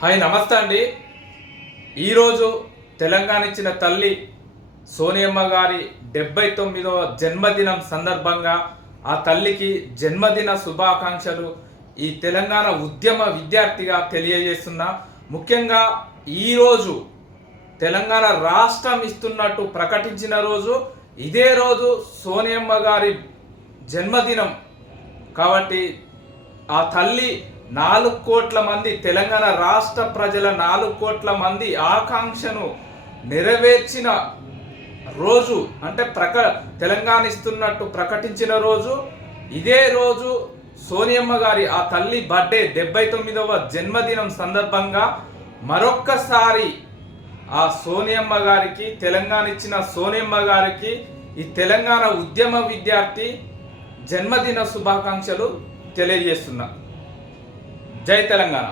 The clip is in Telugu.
హాయ్ నమస్తే అండి. ఈరోజు తెలంగాణ ఇచ్చిన తల్లి సోనియమ్మ గారి 79వ జన్మదినం సందర్భంగా ఆ తల్లికి జన్మదిన శుభాకాంక్షలు ఈ తెలంగాణ ఉద్యమ విద్యార్థిగా తెలియజేస్తున్నా. ముఖ్యంగా ఈరోజు తెలంగాణ రాష్ట్రం ఇస్తున్నట్టు ప్రకటించిన రోజు, ఇదే రోజు సోనియమ్మ గారి జన్మదినం కాబట్టి ఆ తల్లి 4 కోట్ల మంది తెలంగాణ రాష్ట్ర ప్రజల 4 కోట్ల మంది ఆకాంక్షను నెరవేర్చిన రోజు, అంటే తెలంగాణ ఇస్తున్నట్టు ప్రకటించిన రోజు, ఇదే రోజు సోనియమ్మ గారి ఆ తల్లి బర్త్డే 79వ జన్మదినం సందర్భంగా మరొక్కసారి ఆ సోనియమ్మ గారికి, తెలంగాణ ఇచ్చిన సోనియమ్మ గారికి ఈ తెలంగాణ ఉద్యమ విద్యార్థి జన్మదిన శుభాకాంక్షలు తెలియజేస్తున్నా. జై తెలంగాణ.